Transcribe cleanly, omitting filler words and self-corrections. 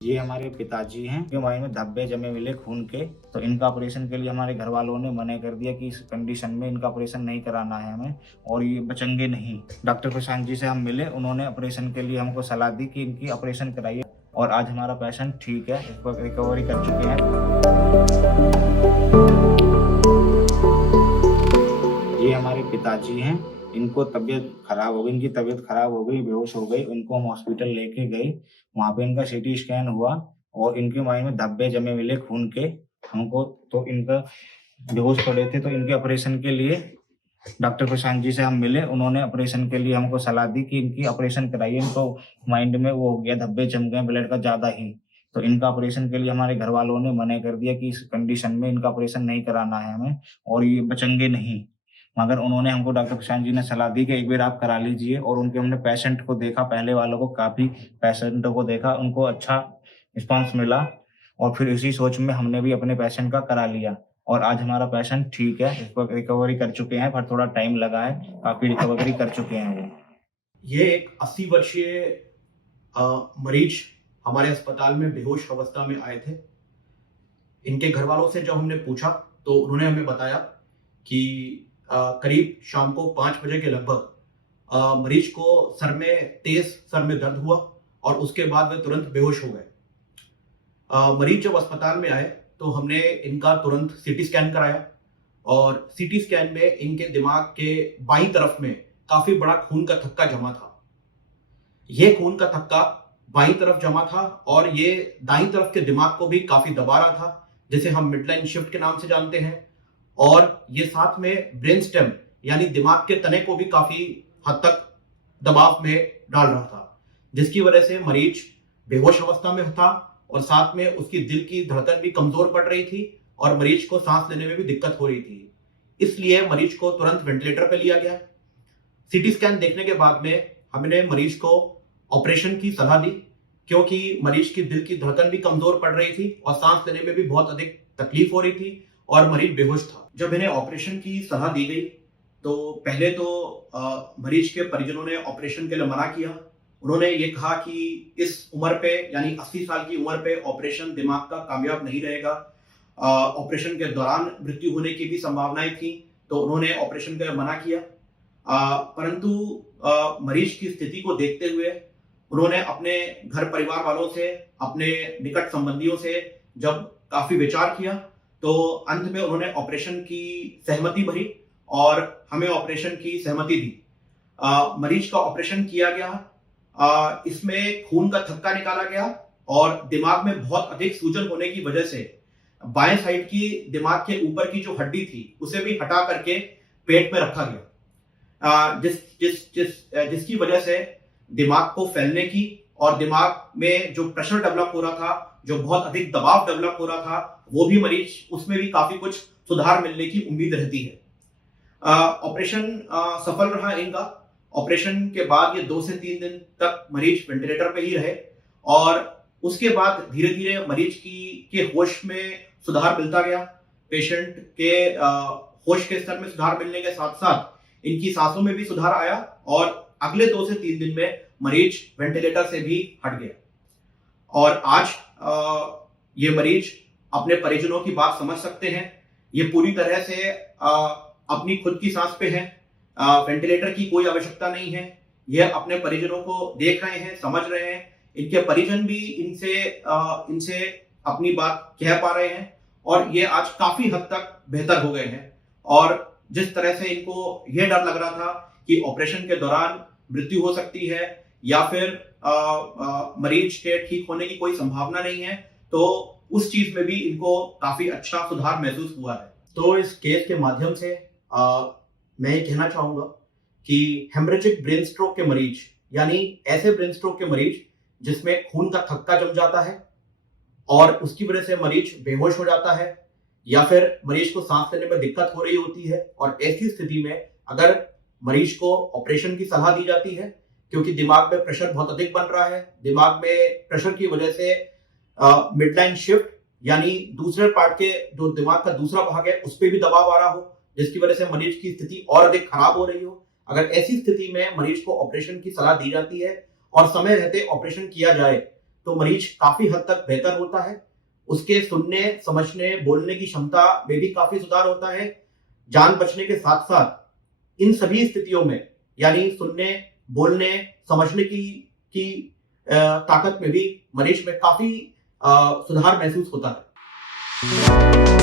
ये हमारे पिताजी हैं, इनके माइंड में धब्बे जमे मिले खून के, तो इनका ऑपरेशन के लिए हमारे घर वालों ने मना कर दिया कि इस कंडीशन में इनका ऑपरेशन नहीं कराना है हमें और ये बचेंगे नहीं। डॉक्टर प्रशांत जी से हम मिले, उन्होंने ऑपरेशन के लिए हमको सलाह दी कि इनकी ऑपरेशन कराइए और आज हमारा पेशेंट ठीक है, इस पर रिकवरी कर चुके हैं। ये हमारे पिताजी हैं, इनको तबीयत खराब हो गई, इनकी तबीयत खराब हो गई, बेहोश हो गई, इनको हम हॉस्पिटल लेके गए। वहाँ पे इनका सीटी स्कैन हुआ और इनके माइंड में धब्बे जमे मिले खून के। हमको तो इनका बेहोश पड़े थे, तो इनके ऑपरेशन के लिए डॉक्टर प्रशांत जी से हम मिले, उन्होंने ऑपरेशन के लिए हमको सलाह दी कि इनकी ऑपरेशन कराइए, इनको माइंड में वो हो गया, धब्बे जम गए ब्लड का ज़्यादा ही। तो इनका ऑपरेशन के लिए हमारे घर वालों ने मना कर दिया कि इस कंडीशन में इनका ऑपरेशन नहीं कराना है हमें और ये बचेंगे नहीं। मगर उन्होंने हमको डॉक्टर प्रशांत जी ने सलाह दी कि एक बार आप करा लीजिए और उनके हमने पेशेंट को देखा, पहले वालों को काफ़ी पेशेंटों को देखा, उनको अच्छा रिस्पॉन्स मिला और फिर इसी सोच में हमने भी अपने पेशेंट का करा लिया और आज हमारा पेशेंट ठीक है, इस पर रिकवरी कर चुके हैं, पर थोड़ा टाइम लगा है, काफ़ी रिकवरी कर चुके हैं वो। ये एक 80 वर्षीय मरीज हमारे अस्पताल में बेहोश अवस्था में आए थे। इनके घर वालों से जब हमने पूछा तो उन्होंने हमें बताया कि करीब शाम को 5 बजे के लगभग मरीज को तेज सर में दर्द हुआ और उसके बाद वे तुरंत बेहोश हो गए। मरीज जब अस्पताल में आए तो हमने इनका तुरंत सीटी स्कैन कराया और सीटी स्कैन में इनके दिमाग के बाईं तरफ में काफी बड़ा खून का थक्का जमा था। ये खून का थक्का बाईं तरफ जमा था और ये दाईं तरफ के दिमाग को भी काफी दबा रहा था, जिसे हम मिडलाइन शिफ्ट के नाम से जानते हैं। और ये साथ में ब्रेन स्टेम यानी दिमाग के तने को भी काफी हद तक दबाव में डाल रहा था, जिसकी वजह से मरीज बेहोश अवस्था में था और साथ में उसकी दिल की धड़कन भी कमजोर पड़ रही थी और मरीज को सांस लेने में भी दिक्कत हो रही थी। इसलिए मरीज को तुरंत वेंटिलेटर पर लिया गया। सीटी स्कैन देखने के बाद में हमने मरीज को ऑपरेशन की सलाह दी, क्योंकि मरीज की दिल की धड़कन भी कमजोर पड़ रही थी और सांस लेने में भी बहुत अधिक तकलीफ हो रही थी और मरीज बेहोश था। जब इन्हें ऑपरेशन की सलाह दी गई तो पहले तो मरीज के परिजनों ने ऑपरेशन के लिए मना किया। उन्होंने ये कहा कि इस उम्र पे यानी 80 साल की उम्र पे ऑपरेशन दिमाग का कामयाब नहीं रहेगा। ऑपरेशन के दौरान मृत्यु होने की भी संभावनाएं थी, तो उन्होंने ऑपरेशन के लिए मना किया। परंतु मरीज की स्थिति को देखते हुए उन्होंने अपने घर परिवार वालों से, अपने निकट संबंधियों से जब काफी विचार किया तो अंत में उन्होंने ऑपरेशन की सहमति भरी और हमें ऑपरेशन की सहमति दी। मरीज का ऑपरेशन किया गया। इसमें खून का थक्का निकाला गया और दिमाग में बहुत अधिक सूजन होने की वजह से बाएं साइड की दिमाग के ऊपर की जो हड्डी थी उसे भी हटा करके पेट में रखा गया, जिसकी वजह से दिमाग को फैलने की और दिमाग में जो प्रेशर डेवलप हो रहा था, जो बहुत अधिक दबाव डेवलप हो रहा था, वो भी मरीज उसमें भी काफी कुछ सुधार मिलने की उम्मीद रहती है। ऑपरेशन सफल रहा इनका। ऑपरेशन के बाद ये 2 से 3 दिन तक मरीज वेंटिलेटर पे ही रहे और उसके बाद धीरे धीरे मरीज के होश में सुधार मिलता गया। पेशेंट के होश के स्तर में सुधार मिलने के साथ साथ इनकी सांसों में भी सुधार आया और अगले 2 से 3 दिन में मरीज वेंटिलेटर से भी हट गया और आज ये मरीज अपने परिजनों की बात समझ सकते हैं। ये पूरी तरह से अपनी खुद की सांस पे है, वेंटिलेटर की कोई आवश्यकता नहीं है। ये अपने परिजनों को देख रहे हैं, समझ रहे हैं। इनके परिजन भी इनसे अपनी बात कह पा रहे हैं और ये आज काफी हद तक बेहतर हो गए हैं। और जिस तरह से इनको यह डर लग रहा था कि ऑपरेशन के दौरान मृत्यु हो सकती है या फिर मरीज के ठीक होने की कोई संभावना नहीं है, तो उस चीज में भी इनको काफी अच्छा सुधार महसूस हुआ है। तो इस केस के माध्यम से मैं ये कहना चाहूंगा कि हेमरेजिक ब्रेन स्ट्रोक के मरीज यानी ऐसे ब्रेन स्ट्रोक के मरीज जिसमें खून का थक्का जम जाता है और उसकी वजह से मरीज बेहोश हो जाता है या फिर मरीज को सांस लेने में दिक्कत हो रही होती है, और ऐसी स्थिति में अगर मरीज को ऑपरेशन की सलाह दी जाती है, क्योंकि दिमाग में प्रेशर बहुत अधिक बन रहा है, दिमाग में प्रेशर की वजह से मिडलाइन शिफ्ट यानी दूसरे पार्ट के जो दिमाग का दूसरा भाग है उस पर भी दबाव आ रहा हो, जिसकी वजह से मरीज की स्थिति और अधिक खराब हो रही हो। अगर ऐसी स्थिति में मरीज को ऑपरेशन की सलाह दी जाती है और समय रहते ऑपरेशन किया जाए तो मरीज काफी हद तक बेहतर होता है। उसके सुनने, समझने, बोलने की क्षमता में भी काफी सुधार होता है। जान बचने के साथ साथ इन सभी स्थितियों में यानी सुनने, बोलने, समझने की ताकत में भी मरीज में काफी सुधार महसूस होता है।